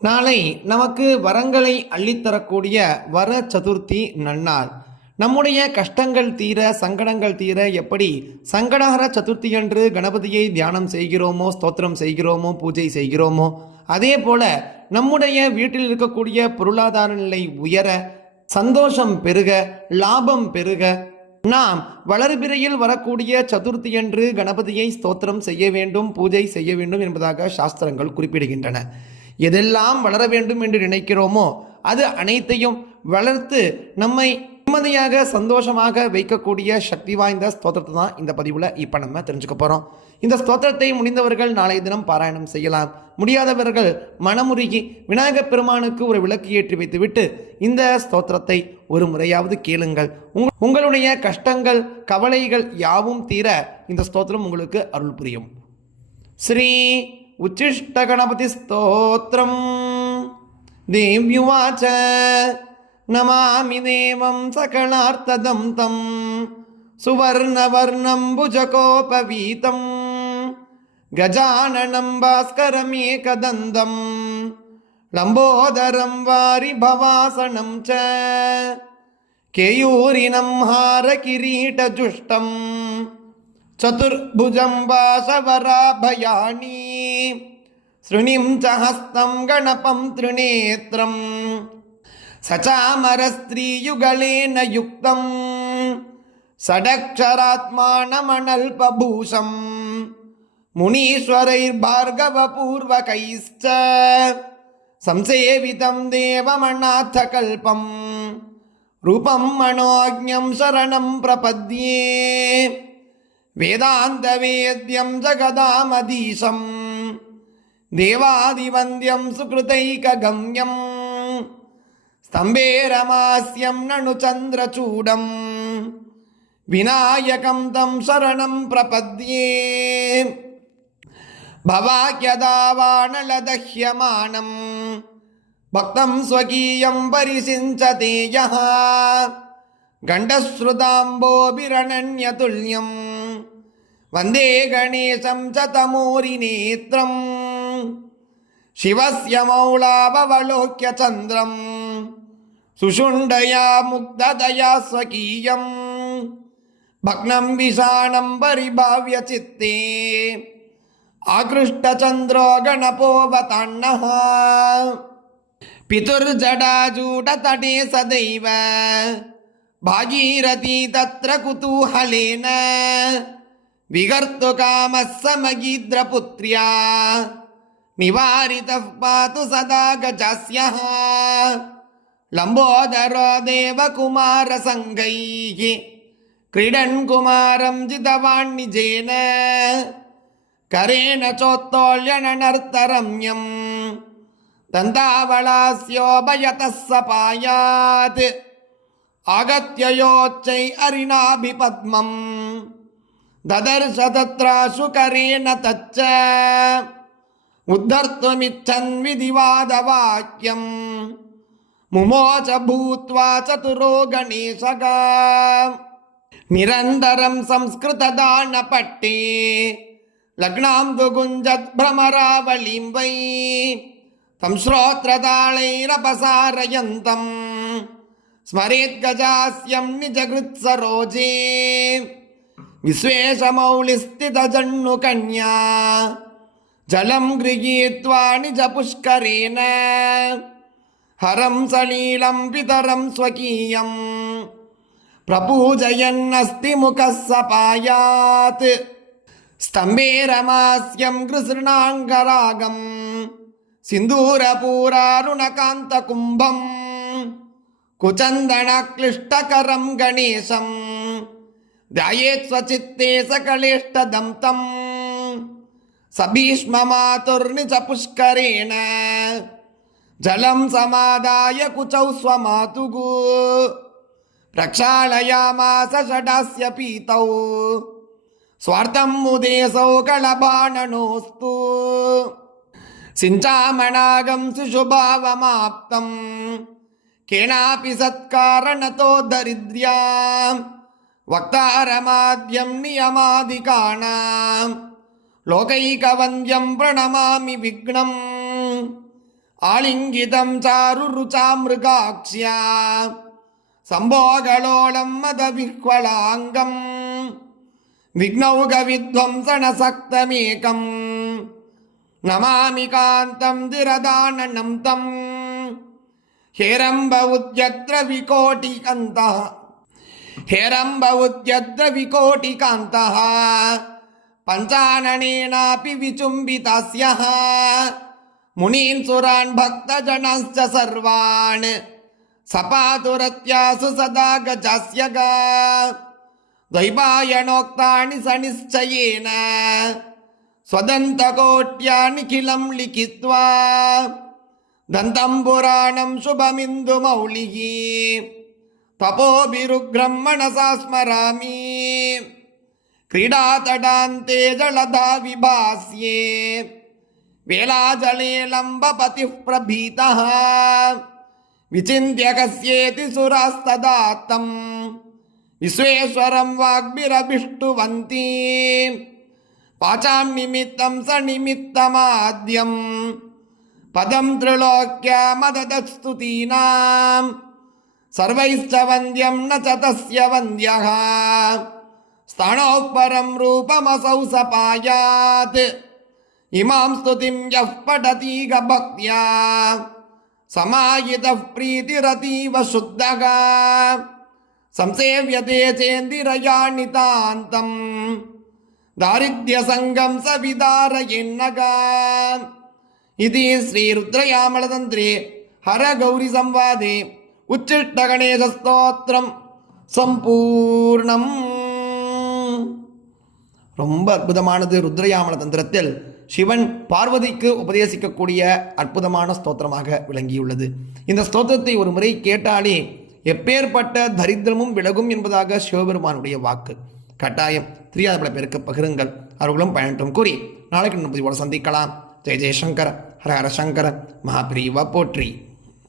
நாளை நமக்கு வரங்களை அள்ளித்தரக்கூடிய வர சதுர்த்தி நன்னாள். நம்முடைய கஷ்டங்கள் தீர சங்கடங்கள் தீர எப்படி சங்கடஹர சதுர்த்தி அன்று கணபதியை தியானம் செய்கிறோமோ ஸ்தோத்திரம் செய்கிறோமோ பூஜை செய்கிறோமோ அதே போல நம்முடைய வீட்டில் இருக்கக்கூடிய பொருளாதார நிலை உயர சந்தோஷம் பெருக லாபம் பெருக நாம் வளர்பிறையில் வரக்கூடிய சதுர்த்தி அன்று கணபதியை ஸ்தோத்திரம் செய்ய வேண்டும் பூஜை செய்ய வேண்டும் என்பதாக சாஸ்திரங்கள் குறிப்பிடுகின்றன. எதெல்லாம் வளர வேண்டும் என்று நினைக்கிறோமோ அது அனைத்தையும் வளர்த்து நம்மை நிம்மதியாக சந்தோஷமாக வைக்கக்கூடிய சக்தி வாய்ந்த ஸ்தோத்திரத்தை தான் இந்த பதிவில் இப்போ நம்ம தெரிஞ்சுக்க போகிறோம் இந்த ஸ்தோத்திரத்தை முடிந்தவர்கள் நாளைய தினம் பாராயணம் செய்யலாம். முடியாதவர்கள் மனமுருகி விநாயகப் பெருமானுக்கு ஒரு விளக்கு ஏற்றி வைத்துவிட்டு இந்த ஸ்தோத்திரத்தை ஒரு முறையாவது கேளுங்கள். உங் உங்களுடைய கஷ்டங்கள் கவலைகள் யாவும் தீர இந்த ஸ்தோத்திரம் உங்களுக்கு அருள் புரியும். ஸ்ரீ उच्चिष्टगणपतिस्तोत्रम् देव्युवाच नमामि देवं सकलार्थदं तं सुवर्णवर्णं भुजकोपवीतं गजाननं भास्करमेकदन्तं लम्बोदरं वारिभवासनं च केयूरिनं हारकिरीटजुष्टम् चतुर्भुजं वासवराभयानि शृणिं च हस्तं गणपं त्रिनेत्रं सचामरस्त्रीयुगलेन युक्तं षडक्षरात्मानमनल्पभूषं मुनीश्वरैर्भार्गवपूर्वकैश्च संसेवितं देवमनाथकल्पम् रूपं मनोज्ञं शरणं प्रपद्ये वेदान्तवेद्यं जगदामधीशं देवादिवन्द्यं सुकृतैकगम्यं स्तम्भे रमास्यं ननु चन्द्रचूडं विनायकं तं शरणं प्रपद्ये भवाक्यदावानलदह्यमानं भक्तं स्वकीयं परिषिञ्चते यः गण्डश्रुताम्बोभिरणन्यतुल्यं वन्दे गणेशं च तमोरिनेत्रं शिवस्य मौलाववलोक्य चन्द्रं सुषुण्डया मुग्धदया स्वकीयं भग्नं विषाणं परिभाव्य चित्ते आकृष्टचन्द्रो गणपोऽवतान्नः पितुर्जडाजूटतटे सदैव भागीरथी तत्र कुतूहलेन विगर्तुकामः समगीद्रपुत्र्या निवारितः पातु सदा गजास्यः लम्बोदरो देवकुमारसङ्गैः क्रीडन् कुमारं जितवान् निजेन करेण चोत्तोल्यननर्तरम्यम् दन्तावलास्योभयतः सपायात् ததர்ஷ தத்ராசு கரேண தச்ச உத்தர்த்துமிச்சன் விதிவாத வாக்கியம் முமோச பூத்வா சதுரோ கணேசகா நிரந்தரம் சம்ஸ்கிருததானப்பட்டி லக்னாம் துகுஞ்சத் பிரமராவளிம் வை தம் ஸ்ரோத்ரதாளைரபசாரயந்தம் ஸ்மரேத் கஜாஸ்யம் நிஜகிருத் சரோஜே విశ్వేశమౌళిస్థితజన్ను కన్యా. జలం గృహీత్వాణి జ పుష్కరేణ హరం సలీలం పితరం స్వకీయం. ప్రపూజయన్నస్తి ముఖ సపాయాత్. స్తంభే రమాస్యం కృష్ణాంగరాగం గృసృణాంగరాగం. సింధూరపూరారుణకాంతకుంభం. కుచందన క్లిష్టకరం గణేశం. ధ్యాయేత్వచిత్తే సకళిష్ట దంతం సభీష్మమాతుర్ని చ పుష్కరేణ జలం సమాదాయ కుచౌ స్వమాతు ప్రక్షాళయామాస షడాస్య పీతౌ స్వార్థం ముదేశౌ కళబాణనోస్తు సించామణాగం సుశుభావమాప్తం కేనాపి సత్కారణతో దరిద్ర్యా வக்தாரமாத்யம் நியமாதிகானாம் லோகைகவந்தியம் பிரணமாமி விக்னம் ஆலிங்கிதம் சாரு ருச்சாமிருகாட்சியா சம்போகலோலம் மதவிஹ்வலாங்கம் விக்னௌக வித்வம்சனசக்தமேகம் நமாமி காந்தம் திரதானனம் தம் ஹேரம்ப உத்யத்ர விகோட்டி கந்தா उद्यद्र विकोटिकान्तः पञ्चाननेनापि विचुम्बितस्यः मुनीन् सुरान् भक्तजनश्च सर्वान् सपातुरत्यासु सदा गजस्य गा द्वैपायनोक्तानि सनिश्चयेन स्वदन्तकोट्यानिखिलं लिखित्वा दन्तं पुराणं शुभमिन्दुमौलिः तपोभिरुग्रं मनसा स्मरामि क्रीडातडान्ते जलधा विभास्ये वेलाजले लम्बपतिः प्रभीतः विचिन्त्य कस्येति सुरास्तदा तं विश्वेश्वरं वाग्भिरभिष्टुवन्ती वाचां निमित्तं स निमित्तमाद्यं पदं त्रिलोक्यामददस्तुतीनाम् सर्वैश्च वन्द्यं न च तस्य वन्द्यः स्तणोः परं रूपमसौ सपायात् इमां स्तुतिं यः पठतीग भक्त्या समाहितः प्रीतिरतीव शुद्धः संसेव्यते चेन्दिरयाणि तान्तम् दारिद्र्यसङ्गं स विदारयेन्नगा इति श्रीरुद्रयामलतन्त्रे हरगौरिसंवादे உச்சிஷ்டகணேசஸ்தோத்திரம் சம்பூர்ணம். ரொம்ப அற்புதமானது ருத்ரயாமல தந்திரத்தில் சிவன் பார்வதிக்கு உபதேசிக்கக்கூடிய அற்புதமான ஸ்தோத்திரமாக விளங்கியுள்ளது. இந்த ஸ்தோத்திரத்தை ஒரு முறை கேட்டாலே எப்பேற்பட்ட தரித்திரமும் விலகும் என்பதாக சிவபெருமானுடைய வாக்கு. கட்டாயம் தெரியாத பல பேருக்கு பகிருங்கள். அவர்களும் பயனற்றும் கூறி நாளைக்கு நம்ம பதிவோடு சந்திக்கலாம். ஜெய ஜெயசங்கர ஹர ஹர சங்கர மகாபிரிவா போற்றி.